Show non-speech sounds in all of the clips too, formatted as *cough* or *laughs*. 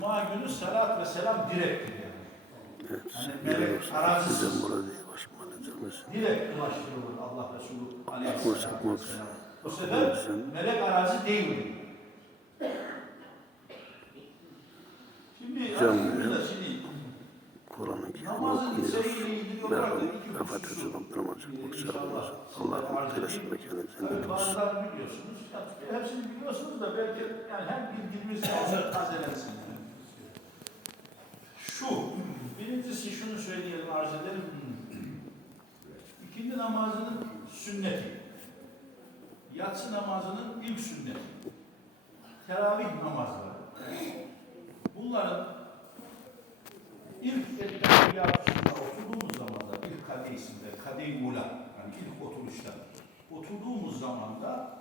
Cuma günü salat ve selam direktir yani. Evet. Hani Helal melek arazisiz. Canlısı. Direkt ulaştırılır Allah Resulü? Vesselam. Bu sefer melek arazi değil. Şimdi Canım aslında şimdi Kur'an-ı Kerim namazın okunuyor. içeriğiyle ilgili olarak da Merhaba. iki Vefat etsin Şahımız. sizlere Allah muhteresin edeyim. mekanı cennet olsun. bazılarını biliyorsunuz. Hepsini biliyorsunuz da belki yani hem bildiğimiz tazelensin. Şu, birincisi şunu söyleyelim, arz edelim. İkindi namazının sünneti. Yatsı namazının ilk sünneti. Teravih namazları. Bunların ilk ettehiyyatüsünde oturduğumuz zamanda, ilk kadeysinde, kadey ula, yani ilk oturuşta oturduğumuz zamanda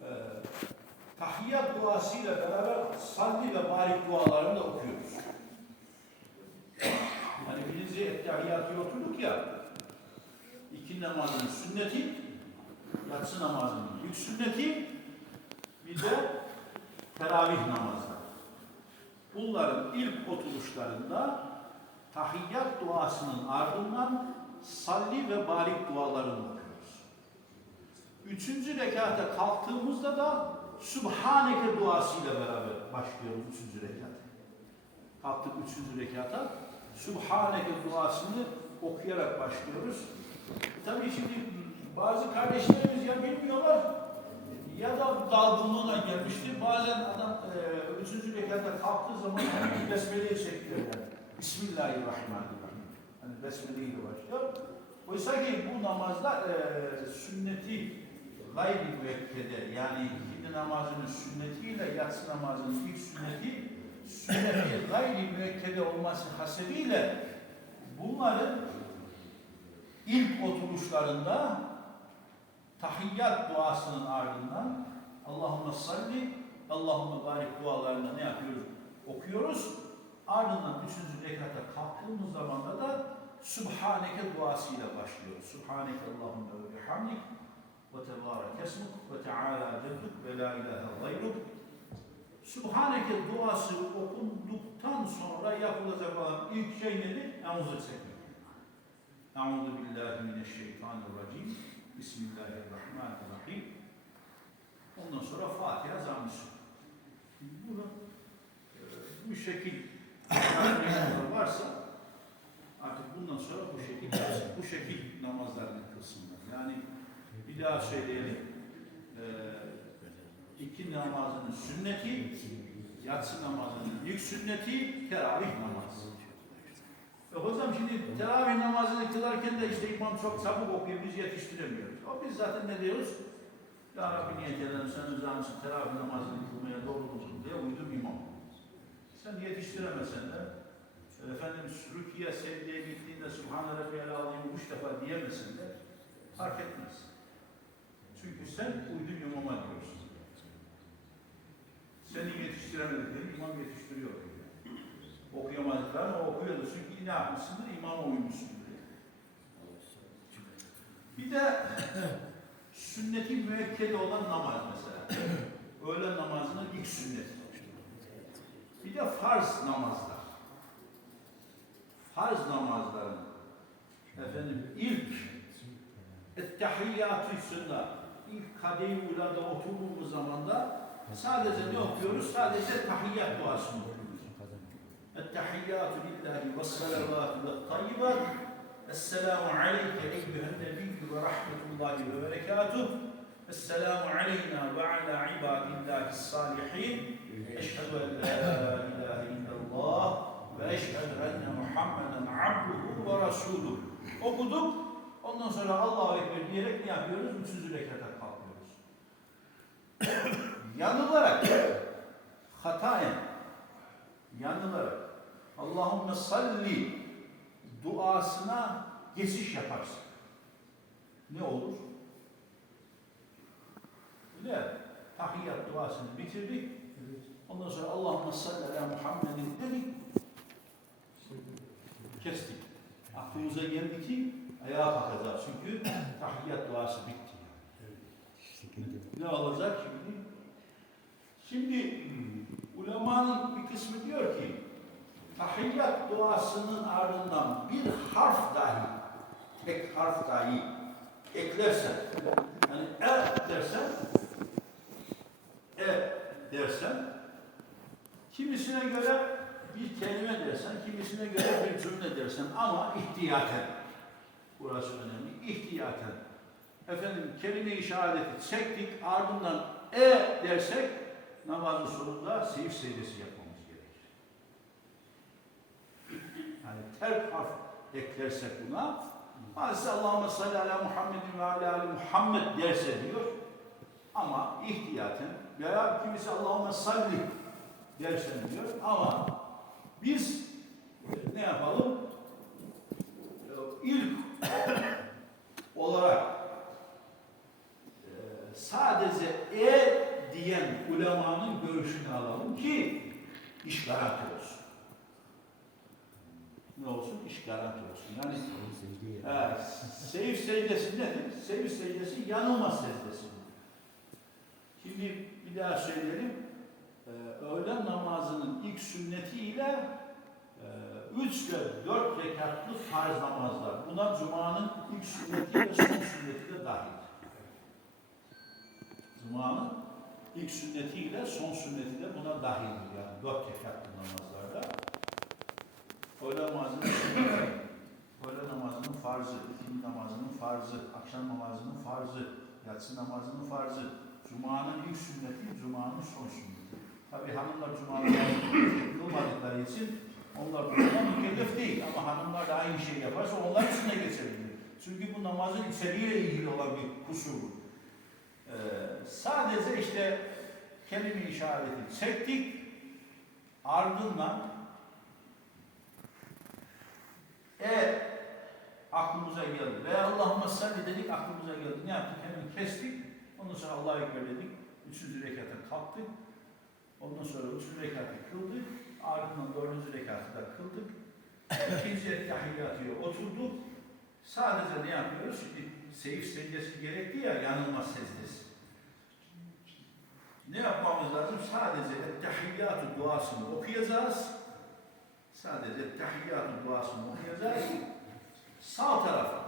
e, tahiyyat duasıyla beraber salli ve barik dualarını da okuyoruz. Hani birinci ettehiyyatı oturduk ya, iki namazın sünneti, yatsı namazının ilk sünneti, bir de teravih namazları. Bunların ilk oturuşlarında tahiyyat duasının ardından salli ve barik dualarını okuyoruz. Üçüncü rekata kalktığımızda da Sübhaneke duasıyla beraber başlıyoruz üçüncü rekata. Kalktık üçüncü rekata. Sübhaneke duasını okuyarak başlıyoruz. Tabii şimdi bazı kardeşlerimiz ya bilmiyorlar ya da dalgınlığına gelmiştir. Bazen adam e, üçüncü rekatta kalktığı zaman besmeleyi çekiyor yani. Bismillahirrahmanirrahim. Hani besmele ile başlıyor. Oysa ki bu namazda e, sünneti gayri müekkede yani ikindi namazının sünnetiyle yatsı namazının ilk sünneti sünneti gayri müekkede olması hasebiyle bunların ilk oturuşlarında tahiyyat duasının ardından Allahümme salli, Allahümme barik dualarını ne yapıyoruz? Okuyoruz. Ardından üçüncü rekata kalktığımız zamanda da Subhaneke duasıyla başlıyoruz. Subhaneke Allahümme ve bihamdik ve tebarek esmuk ve teala cedduk ve la ilahe gayruk. Subhaneke duası okunduktan sonra yapılacak olan ilk şey nedir? Eûzü çekmek. Euzu billahi mineşşeytanirracim. Bismillahirrahmanirrahim. Ondan sonra Fatiha zamm Bunu e, bu şekil varsa artık bundan sonra bu şekil. Bu şekil namazlarını kılsınlar. Yani bir daha söyleyelim. İki namazının sünneti, yatsı namazının ilk sünneti, teravih namazı. E hocam şimdi teravih namazını kılarken de işte imam çok çabuk okuyor, biz yetiştiremiyoruz. O biz zaten ne diyoruz? Ya Rabbi niyet edelim, sen rızan için teravih namazını kılmaya doğru bulsun diye uydum imam. Sen yetiştiremesen de, efendim rüküye, secdeye gittiğinde Subhane Rabbiyel Azim üç defa diyemesen de fark etmez. Çünkü sen uydun imama diyorsun. Senin yetiştiremediklerini imam yetiştiriyor. Okuyamadıklarını o okuyordu. Çünkü ne yapmışsındır? İmama uymuşsundur. Bir de sünneti müekkede olan namaz mesela. Öğlen namazının ilk sünneti. Bir de farz namazlar. Farz namazların efendim ilk ettehiyyatüsünde ilk kadeh-i ulada oturduğumuz zaman da Sadece ne okuyoruz? Sadece tahiyyat duasını okuyoruz. Ettehiyyatü lillahi ve salavatü ve tayyibat. Esselamu aleyke eyyühen nebiyyü ve rahmetullahi ve berekatuh. Esselamu aleyna ve ala ibadillahi salihin. Eşhedü en la ilahe illallah ve eşhedü enne Muhammeden abduhu ve rasuluh. Okuduk. Ondan sonra Allah'a ekber diyerek ne yapıyoruz? Üçüncü rekata kalkıyoruz. Yanılarak, hatayen, yanılarak Allahümme salli duasına geçiş yaparsın. Ne olur? Ne? Tahiyyat duasını bitirdik. Ondan sonra Allahümme salli ala Muhammedin dedik. Kestik. Aklımıza geldi ki ayağa kalkacağız. Çünkü tahiyyat duası bitti. Ne olacak şimdi? Şimdi ulemanın bir kısmı diyor ki tahiyyat duasının ardından bir harf dahi, tek harf dahi eklersen, yani e dersen, e dersen, kimisine göre bir kelime dersen, kimisine göre bir cümle dersen ama ihtiyaten, burası önemli, ihtiyaten. Efendim kelime-i şehadeti çektik, ardından e dersek namazın sonunda seyif secdesi yapmamız gerekir. Yani terk harf eklersek buna, Hazreti Allahümme salli ala Muhammedin ve ala ali Muhammed derse diyor. Ama ihtiyaten veya kimisi Allahümme salli dersen diyor. Ama biz ne yapalım? E, İlk olarak e, sadece e diyen ulemanın ki iş garanti olsun. Ne olsun? İş garanti olsun. Yani Evet, seyif secdesi nedir? Seyif secdesi yanılma secdesi. Şimdi bir daha söyleyelim. Ee, öğlen namazının ilk sünneti ile e, üç ve dört rekatlı farz namazlar. Buna Cuma'nın ilk sünneti ve son sünneti de dahil. Cuma'nın ilk sünneti ile son sünneti de buna dahildir. Yani dört rekatlı namazlarda. Öğlen namazının *coughs* öğle namazının farzı, ikindi namazının farzı, akşam namazının farzı, yatsı namazının farzı, Cuma'nın ilk sünneti, Cuma'nın son sünneti. Tabi hanımlar Cuma'nın *coughs* kılmadıkları için onlar bundan mükellef değil ama hanımlar da aynı şey yaparsa onlar üstüne geçebilir. Çünkü bu namazın içeriğiyle ilgili olan bir kusur. Ee, sadece işte kelime-i şehadeti çektik, ardından e aklımıza geldi. Veya Allahümme salli dedik aklımıza geldi. Ne yaptık? Hemen kestik. Ondan sonra Allah'a ekber dedik. Üçüncü rekata kalktık. Ondan sonra üçüncü rekatı kıldık. Ardından dördüncü rekatı da kıldık. İkinci ettehiyyatüye oturduk. Sadece ne yapıyoruz? Şimdi seyif secdesi gerekti ya yanılma secdesi. Ne yapmamız lazım? Sadece ettehiyyatü duasını okuyacağız. Sadece tahiyyatü duasını okuyacağız. Sağ tarafa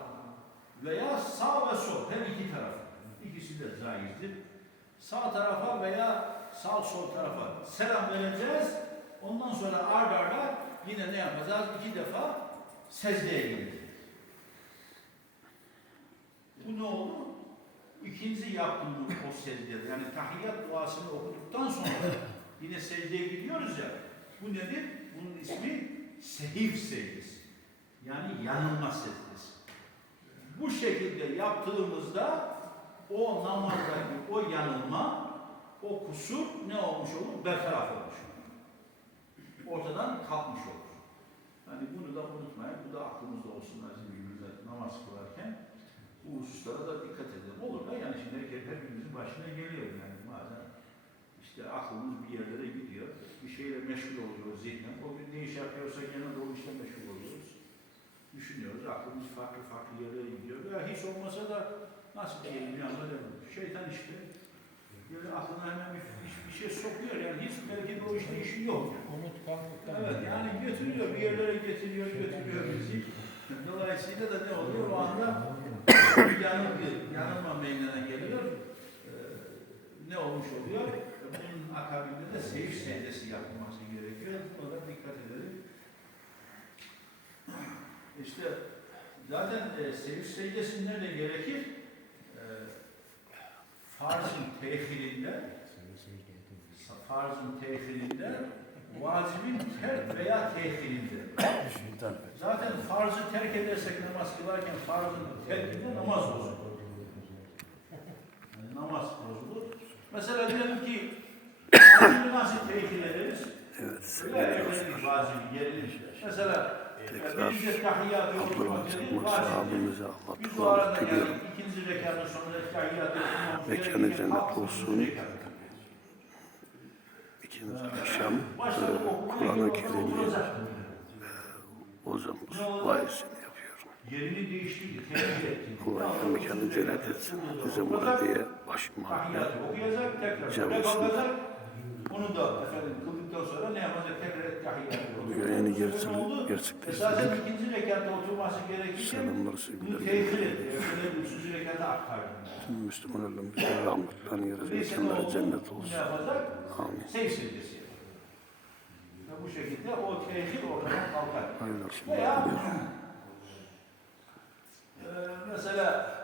veya sağ ve sol her iki taraf. İkisi de caizdir. Sağ tarafa veya sağ sol tarafa selam vereceğiz. Ondan sonra ard arda yine ne yapacağız? İki defa secdeye gideceğiz. Bu ne oldu? İkinci yaptığımız o secde. Yani tahiyyat duasını okuduktan sonra *laughs* yine secdeye gidiyoruz ya. Bu nedir? Bunun ismi sehif secdesi. Yani yanılma secdesi. Bu şekilde yaptığımızda o namazdaki o yanılma, o kusur ne olmuş olur? Bertaraf olmuş olur. Ortadan kalkmış olur. Hani bunu da unutmayın, bu da aklımızda olsun namaz kılarken bu hususlara da dikkat edelim. Olur da yani şimdi hepimizin başına geliyor yani bazen işte aklımız bir yerlere gidiyor. Bir şeyle meşgul oluyoruz zihnen. O gün ne iş yapıyorsak gene de o işle meşgul oluyoruz. Düşünüyoruz. Aklımız farklı farklı yerlere gidiyor. Veya hiç olmasa da nasıl diyelim anda dedim. Şeytan işte böyle aklına hemen bir, bir, bir şey sokuyor. Yani hiç belki de o işte işi yok. Unutkanlıktan. Evet yani götürüyor. Bir yerlere getiriyor, götürüyor bizi. Dolayısıyla da ne oluyor? O anda yanılgı, yanılma meydana geliyor. Ee, ne olmuş oluyor? Bunun akabinde de seyif secdesi yapılması gerekiyor. Buna da dikkat edelim. İşte zaten e, seyif secdesi nerede gerekir? E, farzın tehirinde, farzın tehirinde, vacibin terk veya tehirinde. Zaten farzı terk edersek namaz kılarken farzın terkinde namaz bozulur. Yani namaz bozulur. Mesela diyelim ki vacibi nasıl tehir ederiz? Evet Öyle dostlar. vacibi yerini. Mesela Tekrar dedik, Çakmak vacibi. sahabimize Allah yani diliyorum. Mekanı cennet olsun. İkiniz akşam e, Kur'an-ı Kerim'i okunacak. hocamız vaizini yapıyor. Yerini değiştirdi, tercih etti. Cennet etsin. Bize Muradiye baş mahalle kalkacak. Bunu da efendim kıldıktan sonra ne yapacak? Tekrar ettehiyatı Bu yayını gerçek- gerçekleştirdik. Esasen ikinci rekatta oturması gerekirken Selamlar, bunu sevgiler. tehir etti. Öyle bir üçüncü rekata aktardı. Tüm Müslümanlarımızın rahmetlerini yarız. Ne oldu? cennet Ne olsun. yapacak? Amin. Ve bu şekilde o tehir ortadan kalkar. Hayırlı Veya e, mesela